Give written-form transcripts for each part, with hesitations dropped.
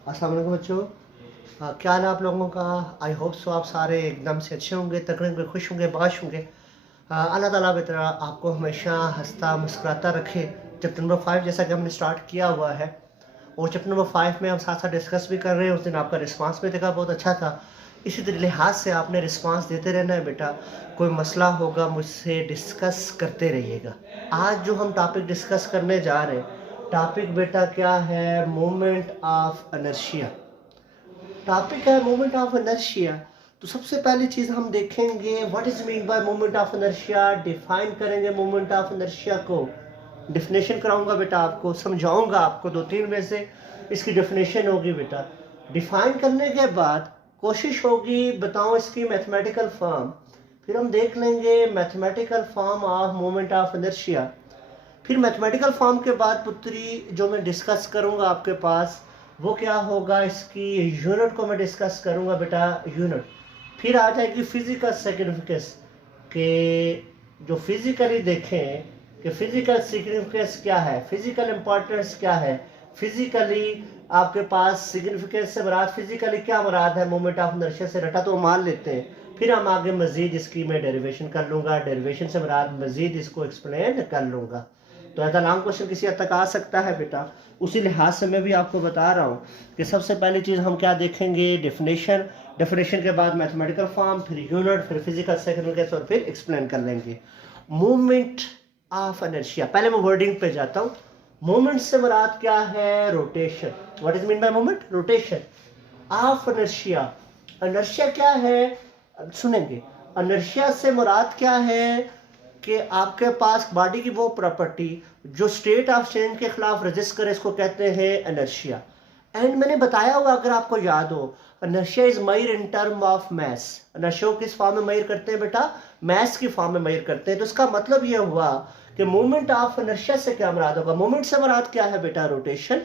अस्सलाम वालेकुम बच्चों। क्या हाल है आप लोगों का? आई होप सो आप सारे एकदम से अच्छे होंगे, तगड़े होंगे, खुश होंगे, बाश होंगे। अल्लाह ताला बेहतर आपको हमेशा हंसता मुस्कुराता रखे। चैप्टर नंबर 5 जैसा कि हमने स्टार्ट किया हुआ है और चैप्टर नंबर 5 में हम साथ साथ डिस्कस भी कर रहे हैं। उस दिन आपका रिस्पांस भी देखा, बहुत अच्छा था। इसी लिहाज से आपने रिस्पांस देते रहना है बेटा। कोई मसला होगा मुझसे डिस्कस करते रहिएगा। आज जो हम टॉपिक डिस्कस करने जा रहे हैं, टॉपिक बेटा क्या है? Moment of inertia. टॉपिक है मोमेंट ऑफ इनर्शिया। तो सबसे पहली चीज हम देखेंगे what is mean by moment of inertia. Define करेंगे मोमेंट ऑफ इनर्शिया को। डिफिनेशन कराऊंगा बेटा, आपको समझाऊंगा, आपको 2-3 में से इसकी डेफिनेशन होगी बेटा। डिफाइन करने के बाद कोशिश होगी बताओ इसकी मैथमेटिकल फॉर्म। फिर हम देख लेंगे mathematical form of moment of inertia. फिर मैथमेटिकल फॉर्म के बाद पुत्री जो मैं डिस्कस करूंगा आपके पास वो क्या होगा, इसकी यूनिट को मैं डिस्कस करूंगा बेटा, यूनिट। फिर आ जाएगी फिजिकल सिग्निफिकेंस के, जो फिजिकली देखें कि फिजिकल सिग्निफिकेंस क्या है, फिजिकल इंपॉर्टेंस क्या है, फिजिकली आपके पास सिग्निफिकेंस से मुराद फिजिकली क्या मुराद है मोमेंट ऑफ इनर्शिया से, रटा तो मान लेते हैं। फिर हम आगे मजीद इसकी मैं डेरिवेशन कर लूंगा, डेरिवेशन से मुराद मजीद इसको एक्सप्लेन कर लूंगा। तो ऐसा लॉन्ग क्वेश्चन किसी हद तक आ सकता है बेटा। उसी लिहाज से मैं भी आपको बता रहा हूँ कि सबसे पहली चीज़ हम क्या देखेंगे, डेफिनेशन। डेफिनेशन के बाद मैथमेटिकल फॉर्म, फिर यूनिट, फिर फिजिकल सिग्निफिकेंस और फिर एक्सप्लेन कर लेंगे मूवमेंट ऑफ इनर्शिया। पहले मैं वर्डिंग पे जाता हूँ। मूवमेंट से मुराद क्या है? Rotation. What is mean by movement? Rotation of inertia. Inertia क्या है सुनेंगे। इनर्शिया से मुराद क्या है कि आपके पास बॉडी की वो प्रॉपर्टी जो स्टेट ऑफ चेंज के खिलाफ रजिस्ट करे, इसको कहते हैं इनर्शिया। एंड मैंने बताया हुआ, अगर आपको याद हो, inertia is measure in term of mass. Inertia किस फॉर्म में मेजर करते हैं बेटा? मैस की फॉर्म में मेजर करते हैं। तो इसका मतलब यह हुआ कि मोमेंट ऑफ इनर्शिया से क्या मुराद होगा? मोमेंट से मुराद क्या है बेटा? रोटेशन।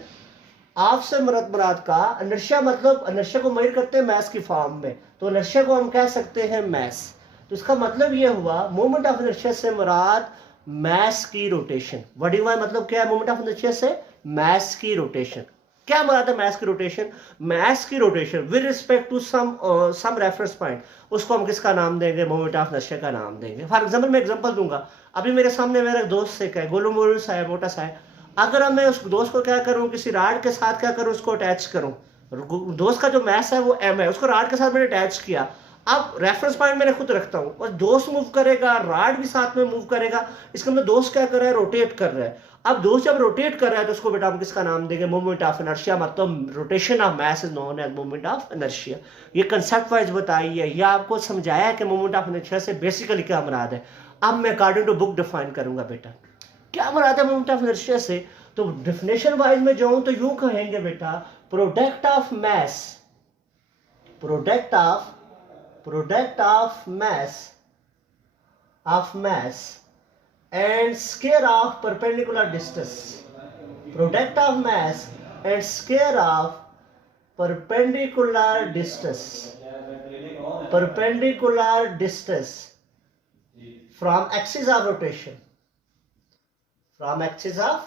ऑफ से मुराद का इनर्शिया, मतलब इनर्शिया को मेजर करते हैं मैस की फॉर्म में, तो इनर्शिया को हम कह सकते हैं मैस। तो इसका मतलब यह हुआ मोमेंट ऑफ इनर्शिया से मुराद मैस की रोटेशन। व्हाट इज मतलब क्या है मोमेंट ऑफ इनर्शिया से? मैस की रोटेशन। क्या मुराद है मैस की रोटेशन? मैस की rotation with respect to some reference point, उसको हम किसका नाम देंगे? मोमेंट ऑफ इनर्शिया का नाम देंगे। फॉर एग्जांपल मैं एग्जांपल दूंगा। अभी मेरे सामने मेरा एक दोस्त से क्या गोलू मोलू सा है, मोटा सा है। अगर मैं उस दोस्त को क्या करूं, किसी राड के साथ क्या करूं, उसको अटैच करूं। दोस्त का जो मैस है वो एम है, उसको राड के साथ मैंने अटैच किया। अब रेफरेंस पॉइंट मैंने खुद रखता हूं और दोस्त मूव करेगा, राड भी साथ में मूव करेगा। इसका मतलब दोस्त क्या कर रहा है? रोटेट कर रहा है। अब दोस्त जब रोटेट कर रहा है तो उसको बेटा हम किसका नाम देंगे? Moment of inertia. मतलब rotation of mass is known as moment of inertia. ये कंसेप्ट वाइज बताई है, या आपको समझाया है कि मोमेंट ऑफ इनर्शिया से बेसिकली क्या मुराद है। अब मैं अकॉर्डिंग टू बुक डिफाइन करूंगा बेटा क्या मुराद है मोमेंट ऑफ इनर्शिया से। तो डेफिनेशन वाइज में जाऊं तो यूं कहेंगे बेटा, product of mass, product of mass and square of perpendicular distance. Product of mass and square of perpendicular distance. Perpendicular distance from axis of rotation. From axis of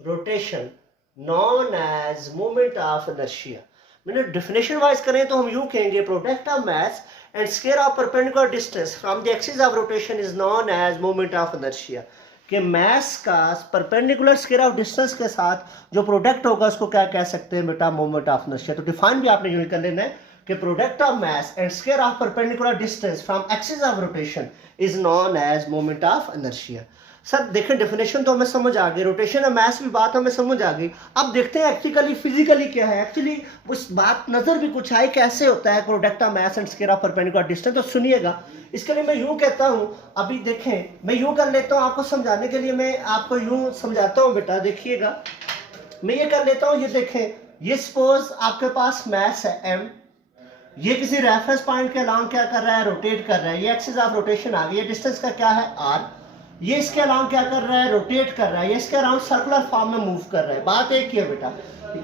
rotation known as moment of inertia. मैंने definition wise करें तो हम यूं कहेंगे, product of mass and square of perpendicular distance from the axis of rotation is known as moment of inertia. कि mass का perpendicular square of distance के साथ जो प्रोडक्ट होगा उसको क्या कह सकते हैं बेटा? Moment of inertia. तो डिफाइन भी आपने यूं कर लेना है कि product of mass and square of perpendicular distance from axis of rotation is known as moment of inertia. Sir देखें डेफिनेशन तो हमें समझ आ गई, रोटेशन और मास भी बात हमें समझ आ गई। अब देखते हैं एक्चुअली फिजिकली क्या है। एक्चुअली उस बात नजर भी कुछ आई कैसे होता है product of mass and square of perpendicular distance. तो सुनिएगा, इसके लिए मैं यूं कहता हूं, अभी देखें मैं यूं कर लेता हूं आपको समझाने के लिए। मैं आपको यूं समझाता हूं बेटा, देखिएगा मैं ये कर लेता हूं। ये देखें, ये सपोज आपके पास मास है एम, ये किसी रेफरेंस पॉइंट के अलाउंग क्या कर रहा है? रोटेट कर रहा है। ये एक्सिस ऑफ रोटेशन आ गई। ये डिस्टेंस का क्या है? आर। ये इसके अलाउंग क्या कर रहा है? रोटेट कर रहा है। ये इसके अराउंड सर्कुलर फॉर्म में मूव कर रहा है। बात एक ही है बेटा,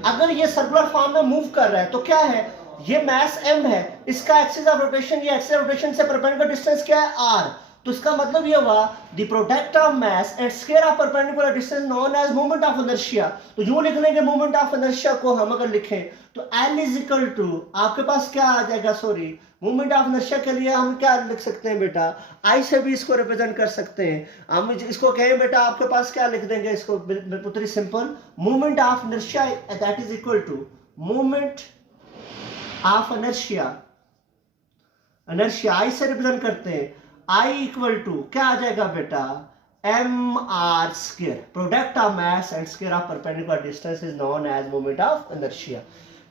अगर ये सर्कुलर फॉर्म में मूव कर रहा है तो क्या है? ये मास m है, इसका एक्सिस ऑफ रोटेशन, ये एक्सिस ऑफ रोटेशन से परपेंडिकुलर डिस्टेंस क्या है? r। तो इसका मतलब ये हुआ the product of mass and square of perpendicular distance known as moment of inertia. तो यूं लिख लेंगे मोमेंट ऑफ इनर्शिया को हम अगर लिखें तो L इज इक्वल टू आपके पास क्या आ जाएगा, सॉरी मोमेंट ऑफ इनर्शिया के लिए हम क्या लिख सकते हैं बेटा, I से भी इसको रिप्रेजेंट कर सकते हैं। हम इसको कहें बेटा आपके पास क्या लिख देंगे इसको पुत्री simple, moment of inertia that is equal to moment of inertia, inertia I से रिप्रेजेंट करते हैं, I इक्वल टू क्या आ जाएगा बेटा mr square, product of mass and square of perpendicular distance is known as moment of inertia.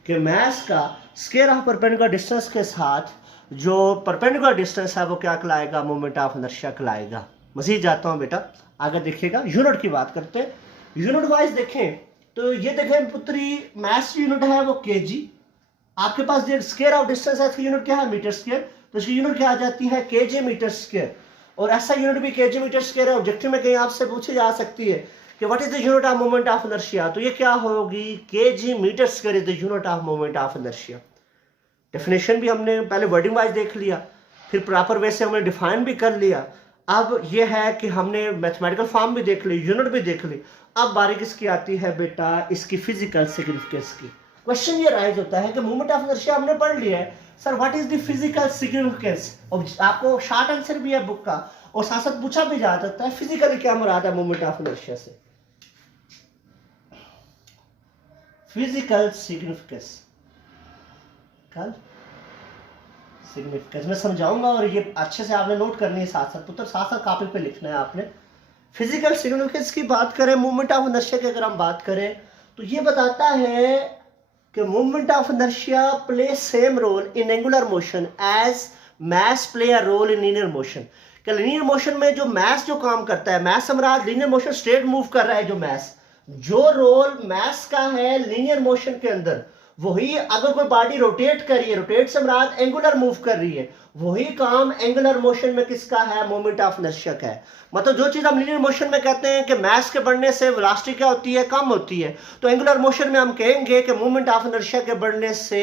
कि mass का square of perpendicular distance के साथ जो परपेंडिकुलर डिस्टेंस है वो क्या कहलाएगा, मोमेंट ऑफ इनर्शिया कहलाएगा। मजीद जाता हूं बेटा, आगे देखिएगा यूनिट की बात करते हैं। यूनिट वाइज देखें तो ये देखें पुत्री मास यूनिट है वो केजी, आपके पास जो स्क्वायर ऑफ डिस्टेंस है इसकी यूनिट क्या है मीटर स्क्वायर, तो इसकी यूनिट क्या आ जाती है केजी मीटर स्क्वायर। और ऐसा यूनिट भी केजी मीटर स्क्वायर है, ऑब्जेक्टिव में कहीं आपसे पूछी जा सकती है कि what is the unit of moment of inertia, तो ये क्या होगी KG metre square is the unit of moment of inertia. Definition भी हमने पहले वर्डिंग वाइज देख लिया, फिर प्रॉपर वे से हमने डिफाइन भी कर लिया। अब ये है कि हमने मैथमेटिकल फॉर्म भी देख ली, यूनिट भी देख ली। अब बारी किसकी आती है बेटा, इसकी फिजिकल सिग्निफिकेंस की। क्वेश्चन ये राइज होता है कि मोमेंट ऑफ इनर्शिया हमने पढ़ लिया है, sir what is the physical significance. आपको शॉर्ट आंसर भी है बुक का और साथ साथ पूछा भी जा सकता है फिजिकली क्या मुराद है मोमेंट ऑफ इनर्शिया से। फिजिकल सिग्निफिकेंस कल सिग्निफिकेंस मैं समझाऊंगा और ये अच्छे से आपने नोट करनी है, साथ साथ पुत्र साथ साथ कॉपी पे लिखना है आपने। फिजिकल सिग्निफिकेंस की बात करें, मोमेंट ऑफ इनर्शिया की अगर हम बात करें तो ये बताता है कि moment of inertia play same role in angular motion as mass play a role in linear motion. कि लीनियर मोशन में जो मास जो काम करता है, मास समराज लीनियर मोशन स्ट्रेट मूव कर रहा है, जो मास जो रोल मास का है लीनियर मोशन के अंदर वही अगर कोई बॉडी रोटेट कर रही है, रोटेट समराज एंगुलर मूव कर रही है, वही काम एंगुलर मोशन में किसका है, मोमेंट ऑफ इनर्शिया का है। मतलब जो चीज हम लीनियर मोशन में कहते हैं कि मास के बढ़ने से वेलोसिटी क्या होती है, कम होती है, तो एंगुलर मोशन में हम कहेंगे कि मोमेंट ऑफ इनर्शिया के बढ़ने से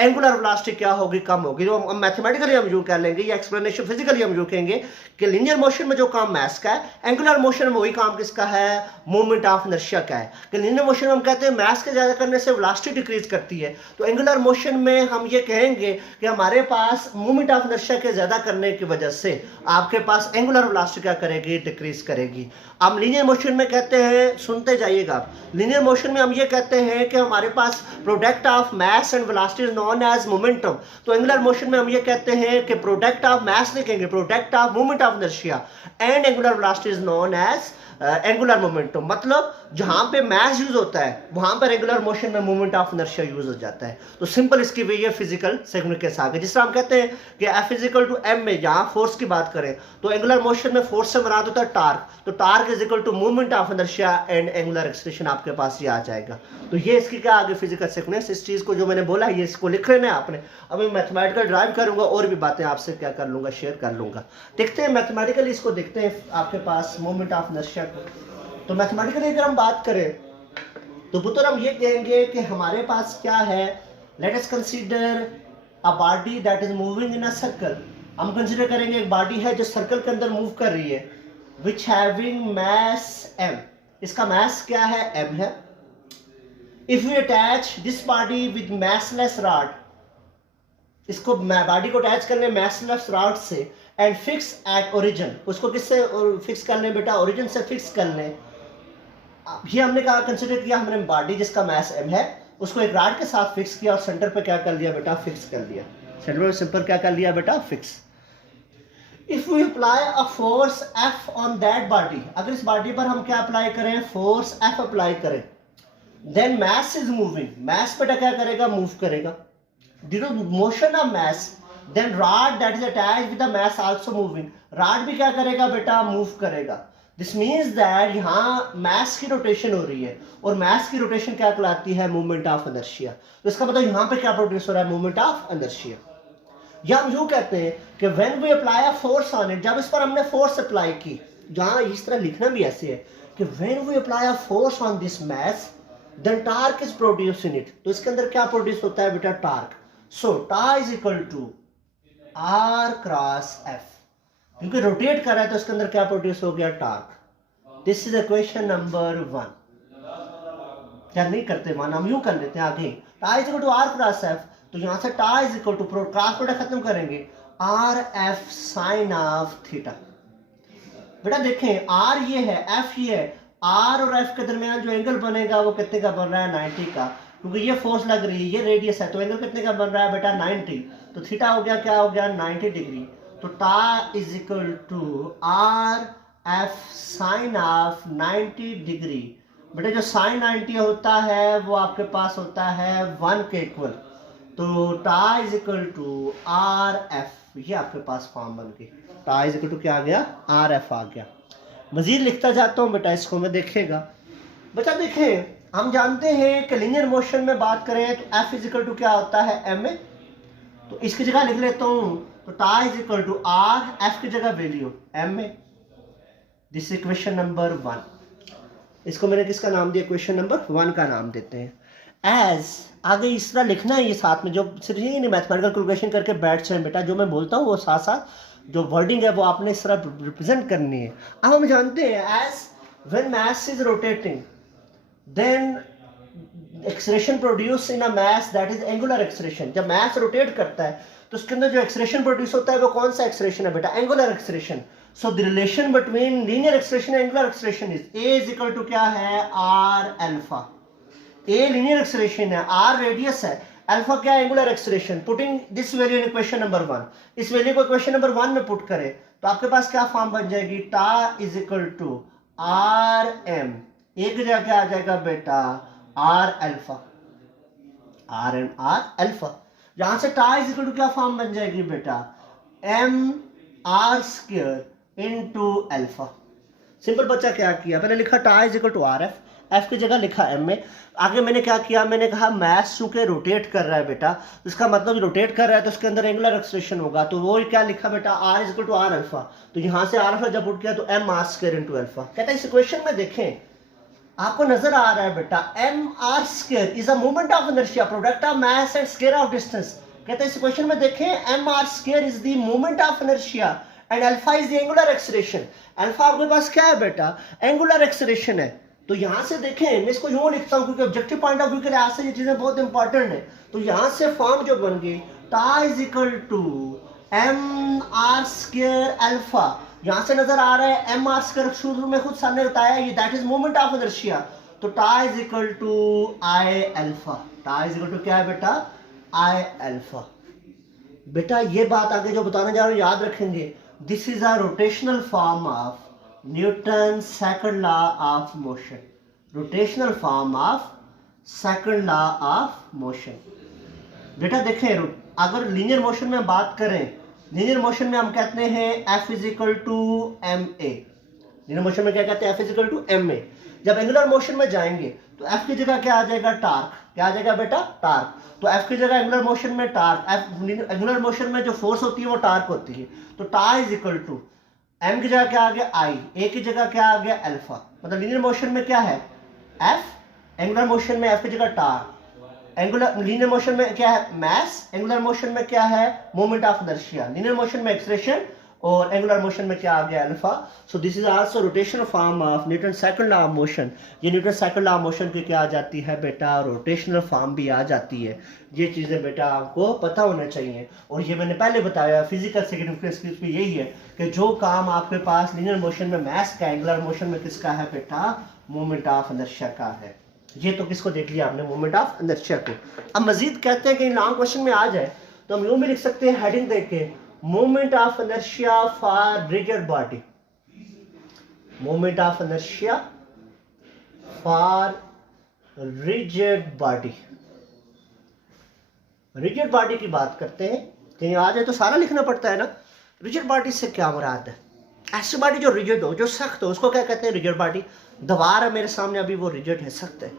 एंगुलर वेलोसिटी क्या होगी, कम होगी। जो हम मैथमेटिकली हम यूं कह लेंगे या एक्सप्लेनेशन फिजिकली हम यूं कहेंगे कि लीनियर मोशन में जो काम मास का है, एंगुलर मोशन में वही काम किसका है, मोमेंट ऑफ इनर्शिया का है। कि लीनियर मोशन में हम कहते हैं मास के ज्यादा करने से वेलोसिटी डिक्रीज करती है, तो एंगुलर मोशन में हम ये कहेंगे कि हमारे पास मोमेंट ऑफ इनर्शिया के ज्यादा करने की वजह से आपके पास एंगुलर वेलोसिटी क्या करेगी, डिक्रीज करेगी। हम लीनियर मोशन में कहते हैं, सुनते जाइएगा आप, लीनियर मोशन में हम ये कहते हैं कि हमारे पास product of mass and velocity is known as momentum. तो एंगुलर मोशन में हम ये कहते हैं कि प्रोडक्ट ऑफ मास लिखेंगे, product of moment of inertia and angular velocity is known as angular momentum. मतलब जहां पे मास यूज होता है वहां पर एंगुलर मोशन में मोमेंट ऑफ इनर्शिया यूज हो जाता है। तो सिंपल इसकी वे ये फिजिकल सिग्निफिकेंस आ गई। जिस तरह हम कहते हैं कि F is equal to m में जहां फोर्स की बात करें तो एंगुलर मोशन में फोर्स से मुराद होता है टार्क, तो torque is equal to moment of inertia and angular acceleration आपके पास ये आ जाएगा। तो ये इसकी क्या आगे फिजिकल सिग्निफिकेंस, इस चीज को जो मैंने बोला ये इसको लिख लेना है आपने। अब मैं मैथमेटिकल ड्राइव करूंगा और भी बातें आपसे क्या कर लूंगा, शेयर कर लूंगा। देखते हैं मैथमेटिकली इसको देखते हैं आपके पास मोमेंट ऑफ इनर्शिया को। तो मैथमेटिकली अगर हम बात करें तो पुत्र हम ये कहेंगे कि हमारे पास क्या है, let us consider a body that is moving in a circle. हम कंसीडर करेंगे एक बॉडी है जो सर्कल के अंदर मूव कर रही है, विच हैविंग मास m। इसका मास क्या है, m है। If we attach this body with massless rod, इसको बॉडी को अटैच कर ले मासलेस रॉड से एंड फिक्स एट ओरिजिन, उसको किससे फिक्स कर ले बेटा, ओरिजिन से फिक्स कर ले। ये हमने कहा कंसीडर किया हमने बॉडी जिसका मास m है उसको एक रॉड के साथ फिक्स किया और सेंटर पे क्या कर लिया बेटा, फिक्स कर लिया। सेंटर पे सिंपल क्या कर लिया बेटा, fix. If we apply a force F on that body, अगर इस बॉडी पर हम क्या अप्लाई करें, फोर्स F अप्लाई करें, then mass is moving, mass बेटा क्या करेगा, मूव करेगा। Due to motion of mass then rod that is attached with the mass also moving, rod भी क्या करेगा बेटा, मूव करेगा। दिस मीन्स दैट यहाँ मास की रोटेशन हो रही है और मास की रोटेशन क्या कहलाती है, मूवमेंट ऑफ इनर्शिया। तो इसका मतलब यहाँ पे क्या प्रोड्यूस हो रहा है, मूवमेंट ऑफ इनर्शिया। या हम यूं कहते हैं कि when we apply a force on it, जब इस पर हमने फोर्स अप्लाई की, जहां इस तरह लिखना भी ऐसे है कि when we apply a force on this mass then torque is produce in it. तो इसके अंदर क्या प्रोड्यूस होता है बेटा, torque. So tau is equal to R cross F। क्योंकि रोटेट कर रहा है तो उसके अंदर क्या प्रोड्यूस हो गया, torque. This is equation number 1। क्या नहीं करते मान, हम यूं कर लेते हैं आगे, tau is equal to R cross F, तो यहां से tau is equal to cross product खत्म करेंगे, R F sine of theta. बेटा देखें आर ये है, एफ ये है, आर और एफ के दरमियान जो एंगल बनेगा वो कितने का बन रहा है, 90 का, क्योंकि ये फोर्स लग रही है, ये रेडियस है, तो एंगल कितने का बन रहा है बेटा, 90। तो थीटा हो गया, क्या हो गया, 90 डिग्री। तो tau is equal to R F sine of 90 degree. बेटा जो साइन 90 होता है वो आपके पास होता है 1 के इक्वल, तो tau is equal to R F, ये आपके पास फॉर्म बन गई। टा इज इक्वल टू क्या आ गया, आर एफ आ गया। मजीद लिखता जाता हूँ बेटा, इसको मैं देखिएगा। बच्चा देखें, हम जानते हैं कि लीनियर मोशन में बात करें तो एफ इज इक्वल टू क्या होता है, एम ए। तो इसकी जगह लिख लेता हूँ, तो tau is equal to R, F की जगह value M A. This equation number 1। इसको मैंने किसका नाम दिया, क्वेश्चन नंबर 1 का नाम देते हैं। एज आगे इस तरह लिखना है, ये साथ में जो सिर्फ ये नहीं मैथमेटिकल कैलकुलेशन करके बैठ जाए बेटा, जो मैं बोलता हूँ वो साथ साथ जो वर्डिंग है वो आपने इस तरह रिप्रेजेंट करनी है। अब हम जानते हैं as when mass is rotating then acceleration produce in a mass that is angular acceleration. जब मास रोटेट करता है तो उसके अंदर जो एक्सलेरेशन प्रोड्यूस होता है वो कौन सा एक्सलेरेशन है बेटा, angular acceleration. So the relation between linear acceleration and angular acceleration is A is equal to क्या है, R alpha. A linear acceleration है, आर रेडियस है, अल्फा क्या है, angular acceleration. Putting this value in equation number 1, इस value को equation number 1 में put करें तो आपके पास क्या फॉर्म बन जाएगी, tau is equal to R M, एक जगह क्या आ जाएगा बेटा, R alpha, R M R alpha. यहां से टा इज इक्वल टू क्या फॉर्म बन जाएगी बेटा, M R square into alpha. Simple बच्चा क्या किया, मैंने लिखा tau is equal to R F, F की जगह लिखा एम में। आगे मैंने क्या किया, मैंने कहा मास चूंकि रोटेट कर रहा है बेटा, इसका मतलब रोटेट कर रहा है तो उसके अंदर एंगुलर एक्सलेरेशन होगा, तो वो क्या लिखा बेटा, R is equal to R alpha. तो यहां से आर अल्फा जब उठ गया तो M R square into alpha. कहता है इस इक्वेशन में देखें, आपको नजर आ रहा है बेटा, M R square is a moment of inertia product of mass and square of distance. कहते हैं इस इक्वेशन में देखें, M R square is the moment of inertia and alpha is the angular acceleration. Alpha आपके पास क्या है बेटा, एंगुलर एक्सलेरेशन है। तो यहां से देखें, मैं इसको यूं लिखता हूं क्योंकि ऑब्जेक्टिव पॉइंट ऑफ व्यू के लिहाज से ये चीजें बहुत इंपॉर्टेंट है। तो यहां से फॉर्म जो बन गई, tau is equal to M R square alpha. यहां से नजर आ रहा है एम आर स्क्वायर, शुरू में खुद सामने बताया ये that is moment of inertia, तो tau is equal to I alpha. Tau is equal to क्या है बेटा, आई अल्फा। बेटा ये बात आगे जो बताने जा रहा हूं याद रखेंगे, this is a rotational form of Newton second law of motion, rotational form of second law of motion. बेटा देखें, अगर लीनियर मोशन में बात करें, लीनियर मोशन में हम कहते हैं F is equal to M A. Linear motion में क्या कहते हैं, F is equal to M A. जब एंगुलर मोशन में जाएंगे तो एफ की जगह क्या आ जाएगा, टार्क। क्या आ जाएगा बेटा, टार्क। तो एफ की जगह एंगुलर मोशन में टार्क, एफ एंगुलर मोशन में जो फोर्स होती है वो टार्क होती है। तो tau is equal to M की जगह क्या आ गया, आई, ए की जगह क्या आ गया, अल्फा। मतलब लीनियर मोशन में क्या है, एफ, एंगुलर मोशन में एफ की जगह टार्क। एंगुलर लीनियर मोशन में क्या है, मास, एंगुलर मोशन में क्या है, moment of inertia. Linear motion में एक्सलेरेशन और एंगुलर मोशन में क्या आ गया, alpha. So this is also rotational form of Newton second law of motion. ये Newton second law of motion की क्या आ जाती है बेटा, रोटेशनल फॉर्म भी आ जाती है। ये चीजें बेटा आपको पता होना चाहिए। और ये मैंने पहले बताया, फिजिकल सिग्निफिकेंस भी यही है कि जो काम आपके पास लीनियर मोशन में मास का, एंगुलर मोशन में किसका है बेटा, मोमेंट ऑफ इनर्शिया का है। ये तो किसको देख लिया आपने, मोमेंट ऑफ इनर्शिया को। अब मजीद कहते हैं कि लॉन्ग क्वेश्चन में आ जाए तो हम यूं भी लिख सकते हैं, हेडिंग देख के, moment of inertia for rigid body, moment of inertia for rigid body। rigid body की बात करते हैं, कहीं आ जाए तो सारा लिखना पड़ता है ना। rigid body से क्या मुराद है, ऐसी बॉडी जो rigid हो, जो सख्त हो, उसको क्या कहते हैं, rigid body। दीवार है मेरे सामने अभी, वो rigid है, सख्त है।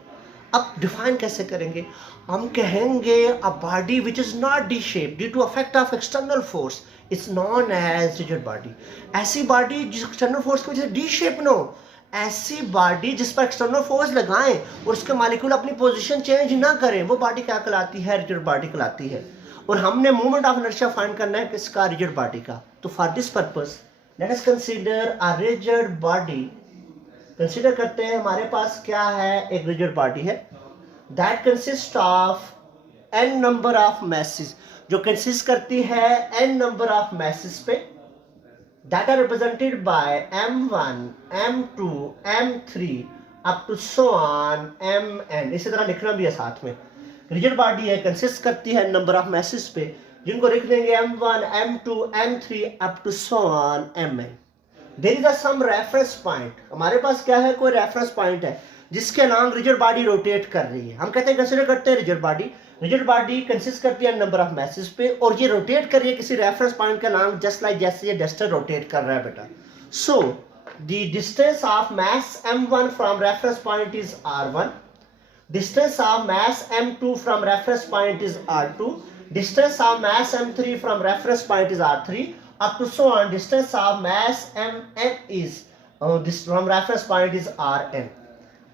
अब डिफाइन कैसे करेंगे, हम कहेंगे a body which is not de shape due to affect of external force is known as rigid body. ऐसी बॉडी जिस एक्सटर्नल फोर्स की वजह से डी शेप न हो, ऐसी बॉडी जिस पर एक्सटर्नल फोर्स लगाएं और उसके मॉलिक्यूल अपनी पोजीशन चेंज ना करें, वो बॉडी क्या कहलाती है, रिजिड बॉडी कहलाती है। और हमने मोमेंट ऑफ इनर्शिया फाइंड करना है किसका, रिजिड बॉडी का। तो for this purpose let us consider a rigid body. Consider करते हैं हमारे पास क्या है, एक रिजिड बॉडी है that consist of n number of message, जो कंसिस्ट करती है n नंबर ऑफ मैसेज पे, that are represented by M1, M2, M3 up to so on Mn। इसी तरह लिखना भी है साथ में। रिजिड बॉडी है, कंसिस्ट करती है नंबर ऑफ मैसेज पे, जिनको लिख देंगे M1, M2, M3 up to so on Mn। There is a some reference point, हमारे पास क्या है, कोई रेफरेंस पॉइंट है जिसके अलॉन्ग रिजिड बॉडी रोटेट कर रही है। हम कहते हैं, कंसीडर करते हैं रिजिड बॉडी कंसिस्ट करती है नंबर ऑफ मैसेज पे और ये रोटेट कर रही है किसी रेफरेंस पॉइंट के अलॉन्ग, जस्ट लाइक जैसे ये डस्टर रोटेट कर रहा है बेटा। So the distance of mass m1 from reference point is r1, distance of mass m2 from reference point is r2, distance of mass m3 from reference point is r3 up to so on distance of mass mn is this from reference point is rn।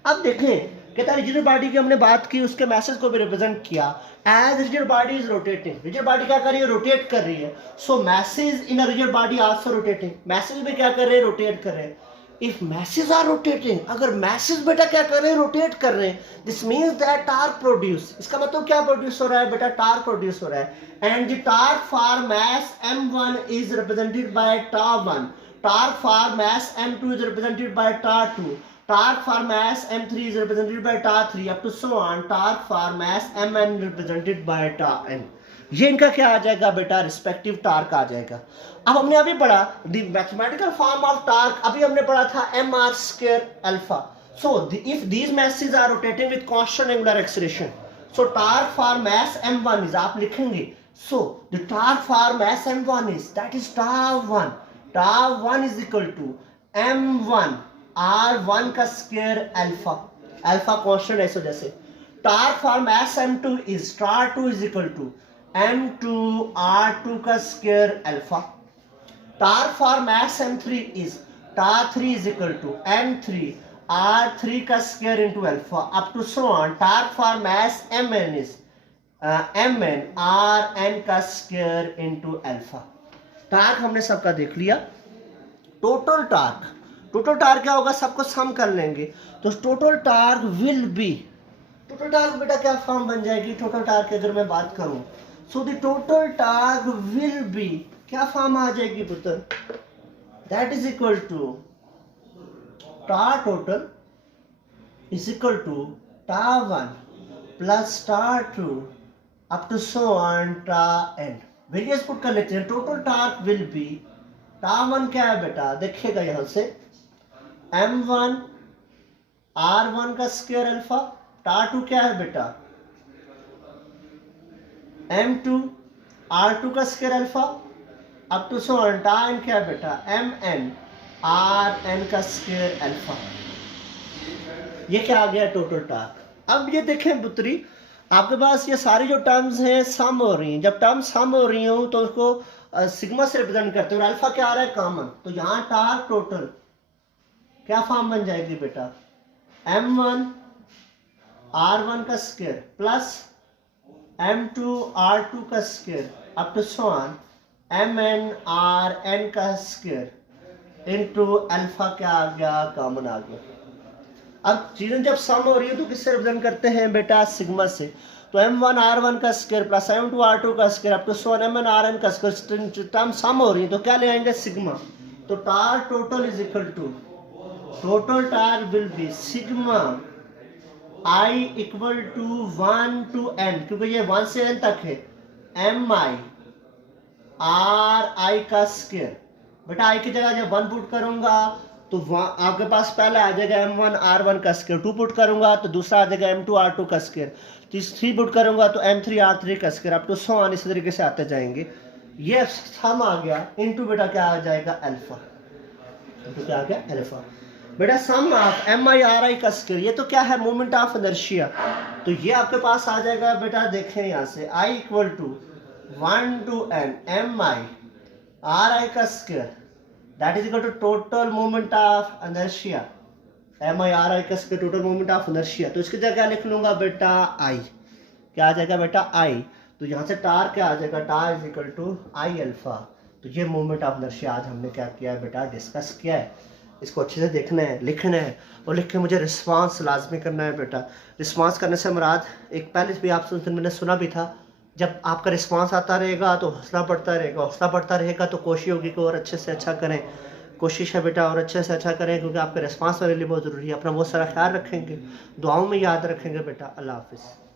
अब देखें, कहता है rigid body की हमने बात की, उसके message को भी रिप्रेजेंट किया as rigid body is rotating. Rigid body क्या कर रही है, रोटेट कर रही है। So masses in a rigid body also rotating, masses भी क्या कर रहे हैं, रोटेट कर रहे हैं। इफ मैसेज आर रोटेटिंग, अगर मैसेज बेटा क्या कर रहे हैं, रोटेट कर रहे हैं, this means that torque produce, इसका मतलब क्या प्रोड्यूस हो रहा है बेटा, टार्क प्रोड्यूस हो रहा है। And the torque for mass m1 is represented by τ1, torque for mass m2 is represented by τ2, torque for mass m3 is represented by τ3 up to so on, torque for mass mn represented by τn। ये इनका क्या आ जाएगा बेटा, respective torque आ जाएगा। अब हमने अभी पढ़ा the mathematical form of torque, अभी हमने पढ़ा था mr square alpha. So if these masses are rotating with constant angular acceleration, so torque for mass m1 is, आप लिखेंगे, so the torque for mass m1 is, that is τ1, τ1 is equal to m1 r1 का square alpha, alpha constant है इस वजह से। Torque for mass m2 is τ2 is equal to m2 r2 का square alpha. Torque for mass m3 is τ3 is equal to m3 r3 का square into alpha up to so on. Torque for mass mn is mn rn का square into alpha. Torque हमने सबका देख लिया। Total torque, total torque क्या होगा, सबको सम कर लेंगे तो total torque will B, total torque बेटा क्या फॉर्म बन जाएगी, टोटल टार्क की अगर मैं बात करूं, so the total torque will be क्या फॉर्म आ जाएगी पुत्र, that is equal to tau total is equal to τ1 plus τ2 up to so on τn। Various put कर लेते हैं। टोटल टार्क विल बी, τ1 क्या है बेटा, देखिएगा यहां से m1 r1 का स्क्वायर अल्फा, τ2 क्या है बेटा m2 r2 का square alpha up to so on τn क्या है बेटा mn rn का स्क्वायर अल्फा। ये क्या आ गया टोटल टार्क। अब ये देखें पुत्री, आपके पास ये सारी जो टर्म्स हैं सम हो रही हैं, जब टर्म सम हो रही हो तो उसको सिग्मा से रिप्रेजेंट करते हैं और अल्फा क्या आ रहा है, कॉमन, तो यहाँ टार्क टोटल क्या फॉर्म बन जाएगी बेटा, m1 r1 का स्क्वायर प्लस m2 r2 का square up to so on mn rn का स्क्वायर इनटू अल्फा क्या आ गया, कॉमन आ गया। अब चीजें जब सम हो रही है तो किससे रिप्रेजेंट करते हैं बेटा, सिग्मा से। तो m1 r1 का स्क्वायर प्लस m2 r2 का square up to so on mn rn का स्क्वायर, टर्म सम हो रही है तो क्या ले आएंगे, सिग्मा। तो tau total is equal to, total tau will be sigma i equal to 1 to n, क्योंकि ये 1 से n तक है, mi ri का स्क्वायर। बेटा i की जगह जब 1 पुट करूंगा तो आपके पास पहला आ जाएगा m1 r1 का स्क्वायर, 2 पुट करूंगा तो दूसरा आ जाएगा m2 r2 का स्क्वायर, 3 पुट करूंगा तो m3 r3 का square up to so on, इसी तरीके से आते जाएंगे। ये सम आ गया इनटू बेटा क्या आ जाएगा, अल्फा, तो क्या आ गया अल्फा। बेटा सम ऑफ mi का स्क्वायर, ये तो क्या है, मोमेंट ऑफ इनर्शिया, तो ये आपके पास आ जाएगा बेटा, देखें यहाँ से i equal to 1 to n mi ri का square that is equal to total moment of inertia, mi ri का square total moment of inertia. तो इसकी जगह लिख लूंगा बेटा i, क्या आ जाएगा बेटा i, तो यहाँ से टार क्या आ जाएगा, tau is equal to i alpha तो ये मूवमेंट ऑफ नर्शे आज हमने क्या किया है बेटा, डिस्कस किया है। इसको अच्छे से देखना है, लिखना है, और लिख के मुझे रिस्पांस लाजमी करना है बेटा। रिस्पांस करने से मुराद, एक पहले भी आप मैंने सुना भी था, जब आपका रिस्पांस आता रहेगा तो हौसला बढ़ता रहेगा, हौसला बढ़ता रहेगा तो कोशिश होगी कि और अच्छे से अच्छा करें। कोशिश है बेटा और अच्छे से अच्छा करें, क्योंकि आपका रिस्पांस मेरे लिए बहुत ज़रूरी है। अपना बहुत सारा ख्याल रखेंगे, दुआओं में याद रखेंगे बेटा। अल्लाह हाफिज़।